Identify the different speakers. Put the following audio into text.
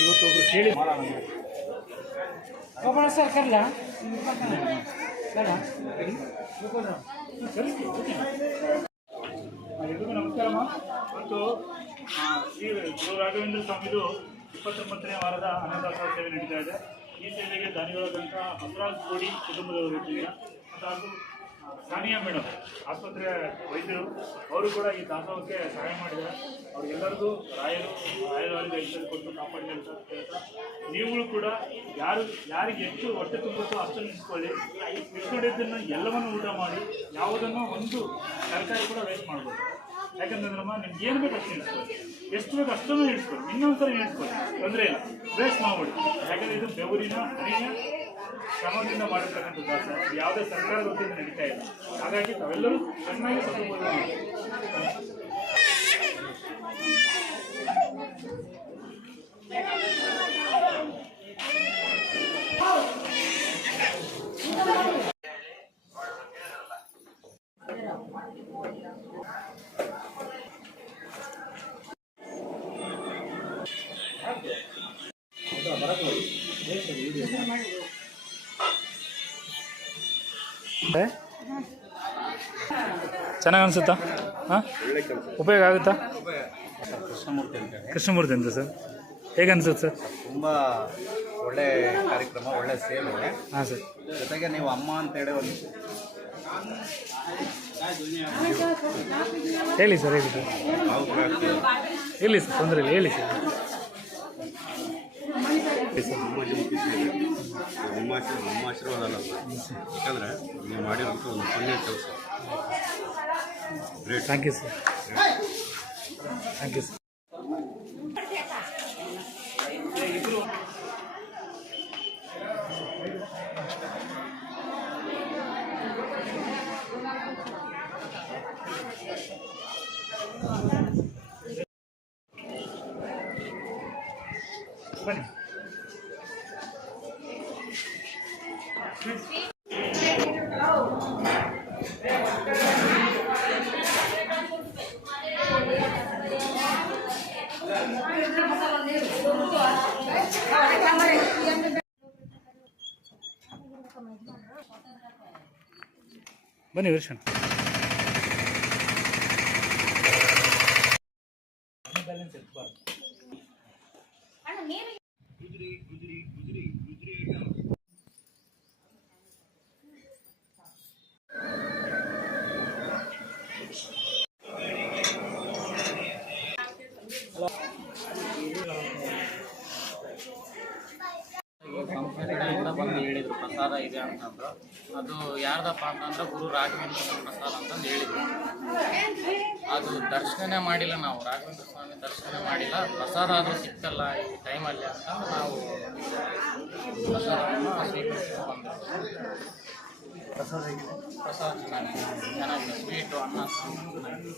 Speaker 1: ಇವತ್ತೊಬ್ರು ಕೇಳಿ
Speaker 2: ಹೋಗೋಣ ಸರ್ ಕರ್ಲ?
Speaker 1: ಎಲ್ರಿಗೂ ನಮಸ್ಕಾರಮ್ಮ ಮತ್ತು ಶ್ರೀ ಗುರು ರಾಘವೇಂದ್ರ ಸ್ವಾಮಿದು ಇಪ್ಪತ್ತೊಂಬತ್ತನೇ ವಾರದ ಅನ್ನದಾಸೋಹ ಸೇವೆ ನಡೀತಾ ಇದೆ. ಈ ಸೇವೆಗೆ ದಾನಿಗಳಾದಂಥ ಹಸರಾಜ್ ಕೋಡಿ ಕುಟುಂಬದವರು ಇದ್ದೀರಾ ಮತ್ತು ಹಾಗೂ ಸಾನಿಯಾ ಮೇಡಮ್ ಆಸ್ಪತ್ರೆ ವೈದ್ಯರು, ಅವರು ಕೂಡ ಈ ದಾಸೋಹಕ್ಕೆ ಸಹಾಯ ಮಾಡಿದ್ದಾರೆ. ಅವ್ರಿಗೆಲ್ಲರಿಗೂ ರಾಯರು ರಾಯರವರಿಗೆ ಐಶ್ವರ್ಯ ಕೊಟ್ಟು ಕಾಪಾಡಿ ಅಂತ ಹೇಳ್ತಾ ನೀವುಗಳು ಕೂಡ ಯಾರು, ಯಾರಿಗೆ ಎಷ್ಟು ಹೊಟ್ಟೆ ತುಂಬುತ್ತೋ ಅಷ್ಟನ್ನು ಇಟ್ಕೊಳ್ಳಿ ಇಟ್ಕೊಂಡಿದ್ದನ್ನು ಎಲ್ಲವನ್ನು ಊಟ ಮಾಡಿ, ಯಾವುದನ್ನು ಒಂದು ತರಕಾರಿ ಕೂಡ ವೇಸ್ಟ್ ಮಾಡ್ಬೋದು. ಯಾಕಂತಂದ್ರಮ್ಮ ನಿಮ್ಗೆ ಏನು ಬೇಕು ಅಷ್ಟು ಇಟ್ಕೊಳ್ಳಿ. ಎಷ್ಟು ಬೇಕು ಅಷ್ಟನ್ನು ಇಟ್ಕೊಳ್ಳಿ. ಇನ್ನೊಂದ್ಸರಿ ಇಟ್ಕೊಳ್ಳಿ ತೊಂದರೆ ಇಲ್ಲ. ವೇಸ್ಟ್ ಮಾಡ್ಬಿಡಿ. ಯಾಕಂದ್ರೆ ಇದು ಬೆವರಿನ ಹರಿಯ ಶ್ರಮದಿಂದ ಮಾಡಿರ್ತಕ್ಕಂಥ ದಾಸ ಇದು ಯಾವುದೇ ಸರ್ಕಾರದ ವತಿಯಿಂದ ನಡೀತಾ ಇಲ್ಲ ಹಾಗಾಗಿ ತಾವೆಲ್ಲರೂ ಚೆನ್ನಾಗಿ ಸದುಪಯೋಗ ಮಾಡಿ ಚೆನ್ನಾಗಿ ಅನಿಸುತ್ತಾ? ಹಾಂ? ಉಪಯೋಗ ಆಗುತ್ತಾ?
Speaker 3: ಕೃಷ್ಣಮೂರ್ತಿ ಅಂತ
Speaker 1: ಕೃಷ್ಣಮೂರ್ತಿ ಅಂತ ಸರ್. ಹೇಗೆ ಅನಿಸುತ್ತೆ ಸರ್?
Speaker 3: ತುಂಬ ಒಳ್ಳೆ ಕಾರ್ಯಕ್ರಮ ಒಳ್ಳೆ ಸೇವೆ.
Speaker 1: ಹಾಂ ಸರ್.
Speaker 3: ಜೊತೆಗೆ ನೀವು ಅಮ್ಮ ಅಂತೇಳಿ ಒಂದು
Speaker 1: ಹೇಳಿ ಸರ್ ಹೇಳಿ ಸರ್. ಹೇಳಿ ಸರ್ ತೊಂದರೆ ಇಲ್ಲ ಹೇಳಿ ಸರ್.
Speaker 4: ಆಶೀರ್ವಾದ ನಮ್ಮ ಆಶೀರ್ವಾದ ಅಲ್ಲ ಸರ್. ಯಾಕಂದ್ರೆ ನೀವು ಮಾಡಿರೋಂಥ ಒಂದು ಪುಣ್ಯ ಕೆಲಸ great
Speaker 1: thank you sir thank you sir ಬನ್ನಿ ಬನ್ನಿ ವರ್ಷನ್
Speaker 5: ಸಂಸ್ಥೆಗಳಿಂದ ಬಂದು ಹೇಳಿದ್ರು ಪ್ರಸಾದ ಇದೆ ಅಂತಂದ್ರು. ಅದು ಯಾರ್ದಪ್ಪ ಅಂತಂದ್ರೆ ಗುರು ರಾಘವೇಂದ್ರ ಸ್ವಾಮಿ ಪ್ರಸಾದ ಅಂತಂದು ಹೇಳಿದ್ರು. ಅದು ದರ್ಶನನೇ ಮಾಡಿಲ್ಲ ನಾವು. ರಾಘವೇಂದ್ರ ಸ್ವಾಮಿ ದರ್ಶನ ಮಾಡಿಲ್ಲ. ಪ್ರಸಾದ ಆದರೂ ಸಿಕ್ಕಲ್ಲ ಈ ಟೈಮಲ್ಲಿ ಅಂತ ನಾವು ಪ್ರಸಾದವನ್ನು ಸ್ವೀಕರಿಸ್ಕೊಂಡು ಪ್ರಸಾದ ಪ್ರಸಾದ ಚೆನ್ನಾಗಿದೆ. ಚೆನ್ನಾಗಿದೆ. ಸ್ವೀಟು ಅನ್ನ ಚೆನ್ನಾಗಿದೆ.